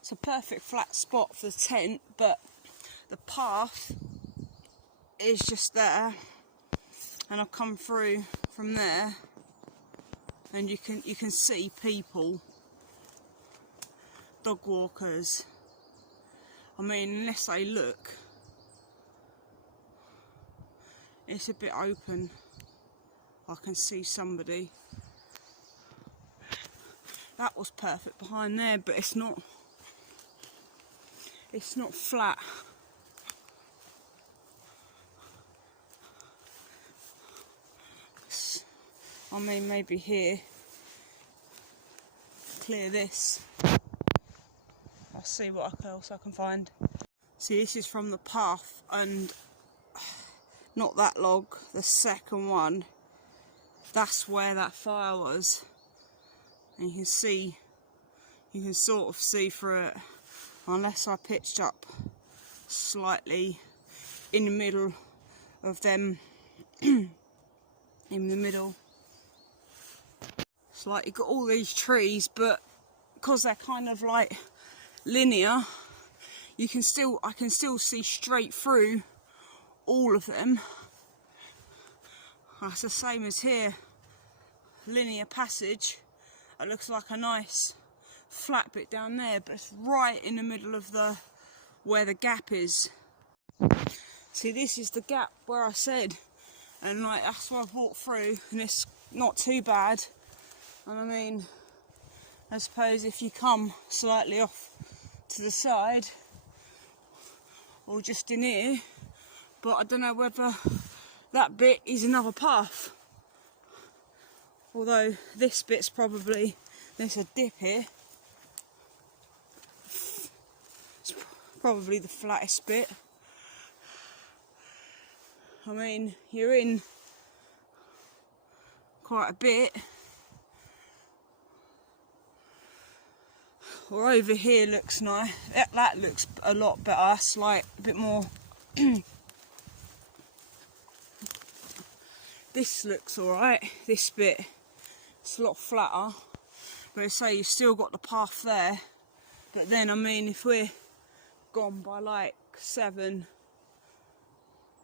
It's a perfect flat spot for the tent, but the path is just there, and I've come through from there, and you can see people, dog walkers. I mean, unless they look, it's a bit open. I can see somebody. That was perfect behind there, but it's not flat. I mean, maybe here, clear this. I'll see what else I can find. See, this is from the path, and not that log, the second one, that's where that fire was. And you can sort of see through it, unless I pitched up slightly in the middle of them, in the middle. It's like you've got all these trees, but because they're kind of like linear, I can still see straight through all of them. That's the same as here, linear passage. It looks like a nice flat bit down there, but it's right in the middle of where the gap is. See, this is the gap where I said, and like that's where I've walked through, and it's not too bad. And I mean, I suppose if you come slightly off to the side, or just in here, but I don't know whether that bit is another path. Although this bit's probably, there's a dip here. It's probably the flattest bit. I mean, you're in quite a bit. Or over here looks nice. That looks a lot better. It's like a bit more. This looks alright. This bit, it's a lot flatter. But I say you've still got the path there. But then, I mean, if we're gone by like 7,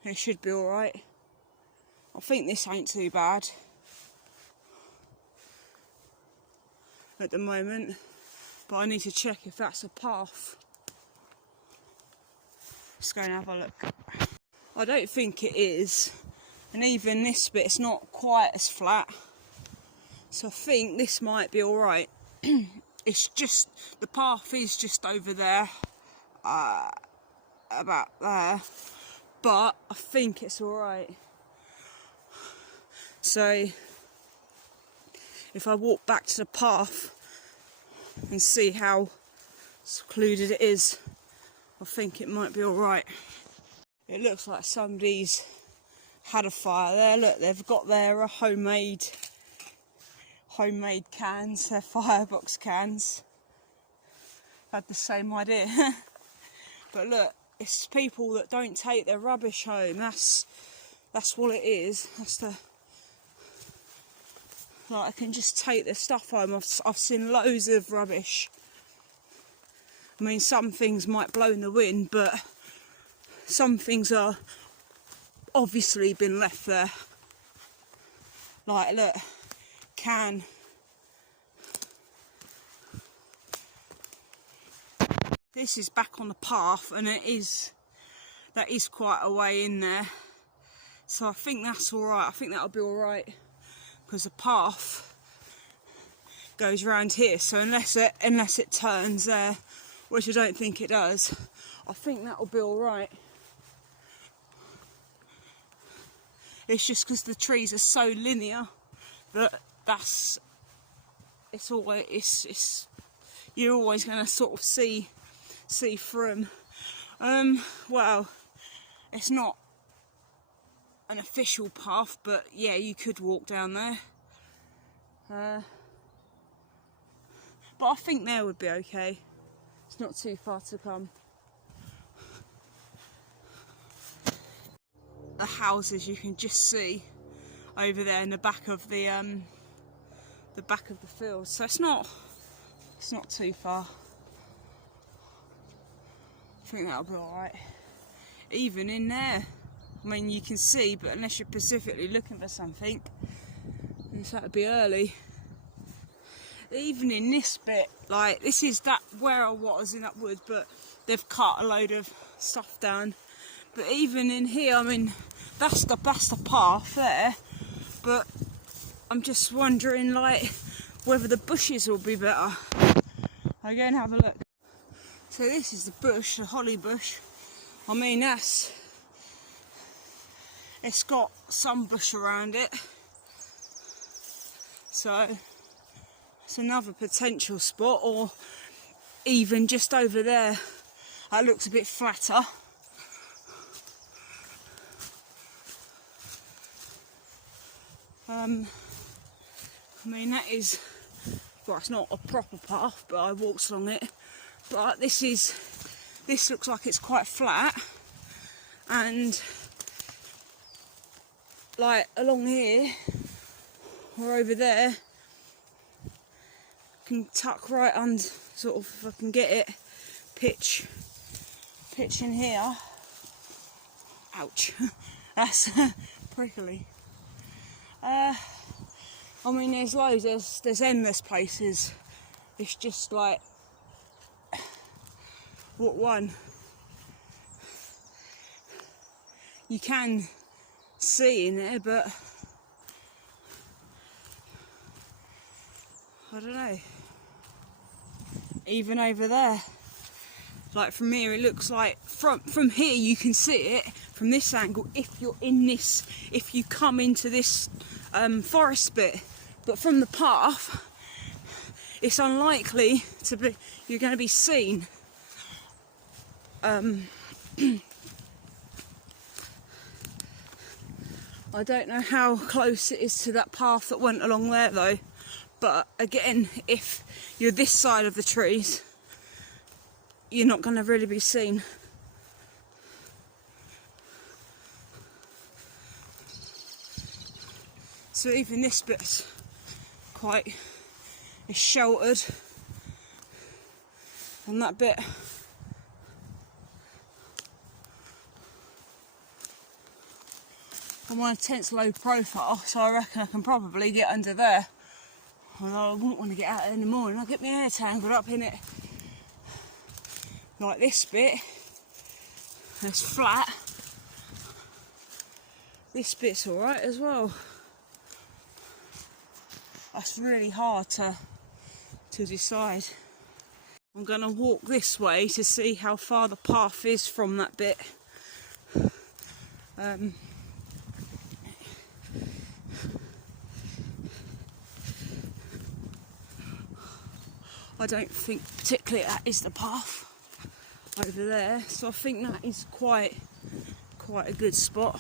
it should be alright. I think this ain't too bad at the moment. But I need to check if that's a path. Let's go and have a look. I don't think it is. And even this bit, it's not quite as flat. So I think this might be alright. It's just, the path is just over there. About there. But I think it's alright. So, if I walk back to the path and see how secluded it is, I think it might be alright. It looks like somebody's had a fire there. Look, they've got their homemade cans, their firebox cans. Had the same idea. But look, it's people that don't take their rubbish home. That's what it is. That's the, like, I can just take their stuff home. I've seen loads of rubbish. I mean, some things might blow in the wind, but some things are obviously been left there. Like, look, can. This is back on the path, and that is quite a way in there. So I think that's alright. I think that'll be alright, because the path goes round here. So unless it turns there, which I don't think it does, I think that'll be alright. It's just because the trees are so linear that you're always going to sort of see through them. Well, it's not an official path, but yeah, you could walk down there. But I think there would be okay. It's not too far to come. The houses you can just see over there in the back of the field, so it's not too far. think that'll be alright. Even in there, I mean you can see, but unless you're specifically looking for something, so that'd be early. Even in this bit, like this is that where I was in that wood, but they've cut a load of stuff down. But even in here, I mean, that's the path there, but I'm just wondering like whether the bushes will be better. I'll go and have a look. So this is the bush, the holly bush. I mean it's got some bush around it, so it's another potential spot, or even just over there that looks a bit flatter. I mean that is, well, it's not a proper path, but I walked along it. But this looks like it's quite flat, and like along here or over there, I can tuck right under, sort of, if I can get it, pitch in here. Ouch, that's prickly. I mean, there's loads, there's endless places. It's just like, what one? You can see in there, but I don't know. Even over there, like from here, it looks like from here you can see it from this angle. If you're in this, if you come into this forest bit, but from the path, it's unlikely to be. You're going to be seen. I don't know how close it is to that path that went along there though, but again, if you're this side of the trees, you're not going to really be seen. So even this bit's quite is sheltered, and that bit I'm on a tense low profile, so I reckon I can probably get under there. Although I wouldn't want to get out there in the morning, I'll get my hair tangled up in it. Like this bit, it's flat. This bit's alright as well. That's really hard to decide. I'm going to walk this way to see how far the path is from that bit. I don't think particularly that is the path over there, so I think that is quite a good spot.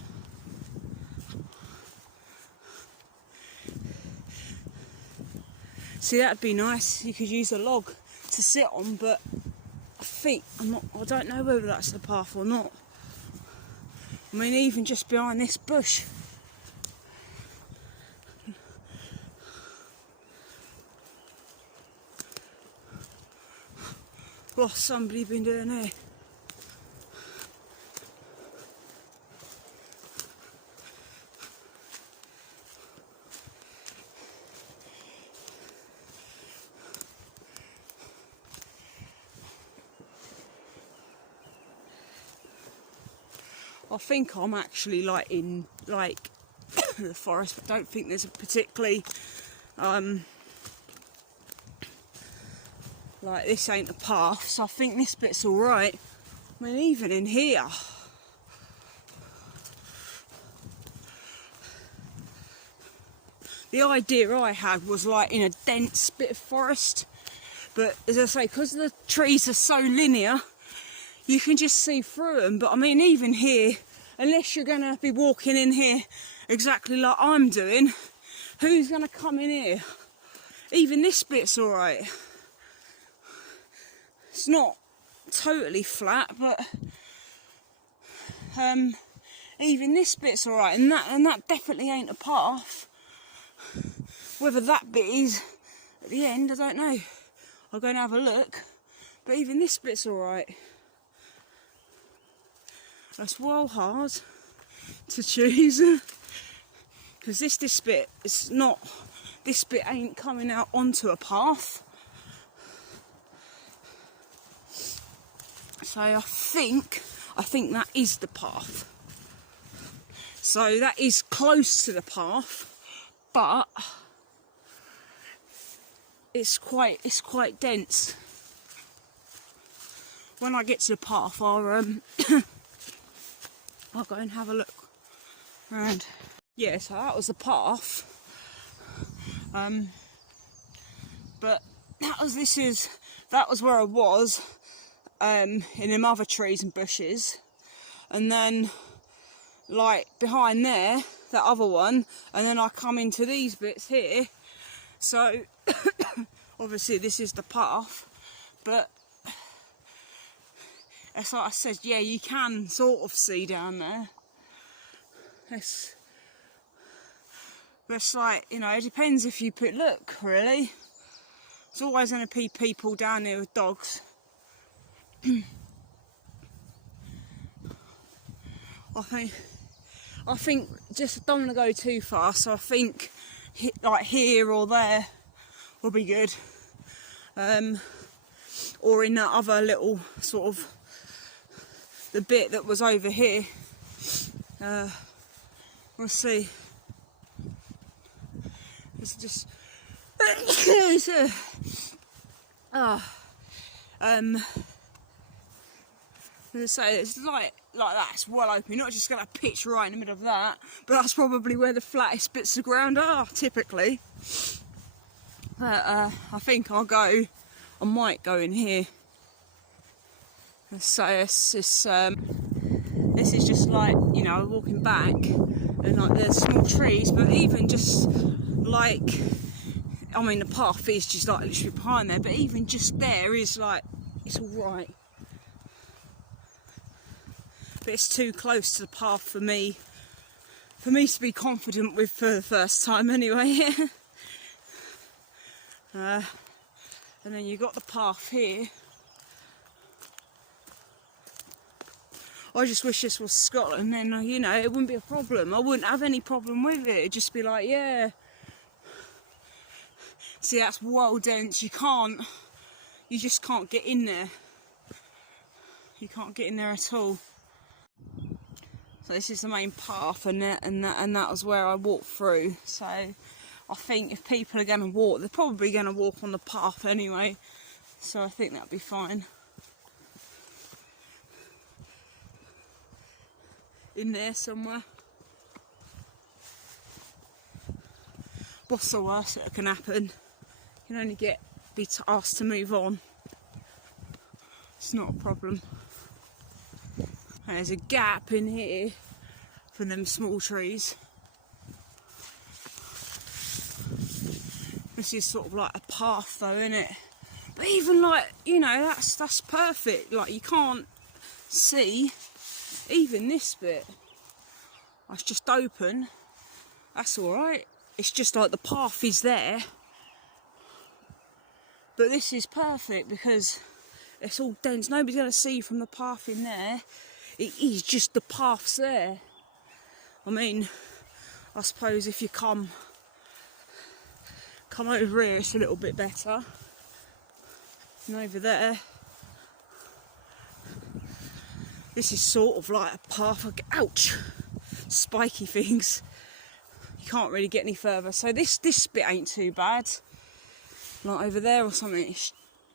See, that'd be nice. You could use a log to sit on, but I don't know whether that's the path or not. I mean, even just behind this bush. What's somebody been doing here? I think I'm actually like in like the forest, but don't think there's a particularly like this ain't a path, so I think this bit's alright. I mean, even in here, the idea I had was like in a dense bit of forest, but as I say, because the trees are so linear, you can just see through them. But I mean, even here, unless you're going to be walking in here exactly like I'm doing, who's going to come in here? Even this bit's alright. It's not totally flat, but even this bit's alright, and that definitely ain't a path. Whether that bit is at the end, I don't know. I'll go and have a look. But even this bit's alright. It's well hard to choose because this bit is not. This bit ain't coming out onto a path. So I think that is the path. So that is close to the path, but it's quite dense. When I get to the path, I'll I'll go and have a look around. Yeah, so that was the path. But that was where I was, in them other trees and bushes, and then like behind there, that other one, and then I come into these bits here. So obviously this is the path, but it's like I said, yeah, you can sort of see down there. It's like, you know, it depends if you look, really. There's always going to be people down there with dogs. I think just don't want to go too far, so I think like here or there will be good. Or in that other little sort of, the bit that was over here. We'll see. It's just so it's like that. It's well open. You're not just going to pitch right in the middle of that, but that's probably where the flattest bits of ground are typically. But I think I might go in here. So this is just like, you know, walking back, and like there's small trees, but even just like, I mean, the path is just like literally behind there, but even just there is like, it's all right. But it's too close to the path for me to be confident with for the first time anyway. And then you've got the path here. I just wish this was Scotland, then, you know, it wouldn't be a problem. I wouldn't have any problem with it. It'd just be like, yeah. See, that's well dense. You just can't get in there. You can't get in there at all. So this is the main path, and that was where I walked through. So I think if people are going to walk, they're probably going to walk on the path anyway. So I think that'll be fine. In there somewhere. What's the worst that can happen? You can only be asked to move on. It's not a problem. There's a gap in here from them small trees. This is sort of like a path though, isn't it? But even like, you know, that's perfect. Like, you can't see even this bit. It's just open. That's alright. It's just like the path is there. But this is perfect because it's all dense. Nobody's going to see from the path in there. It is just the path's there. I mean, I suppose if you come over here, it's a little bit better. And over there, this is sort of like a path. Ouch! Spiky things. You can't really get any further. So this bit ain't too bad. Like over there or something.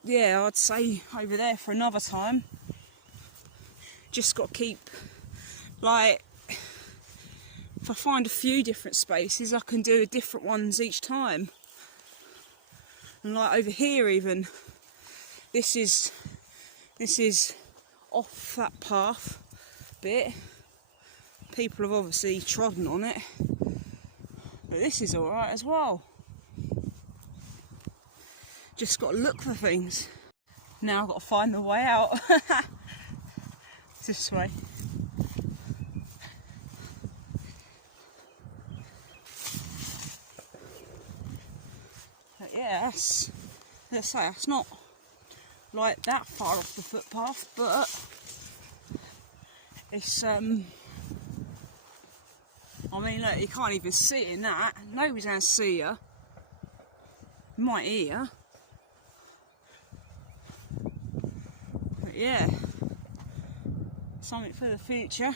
Yeah, I'd say over there for another time. Just got to keep, like, if I find a few different spaces, I can do different ones each time. And like over here even, this is off that path bit. People have obviously trodden on it, but this is alright as well. Just got to look for things. Now I've got to find the way out. This way. But yeah, that's not like that far off the footpath, but It's I mean, look, you can't even sit in that. Nobody's going to see you. You might hear. But yeah, something for the future.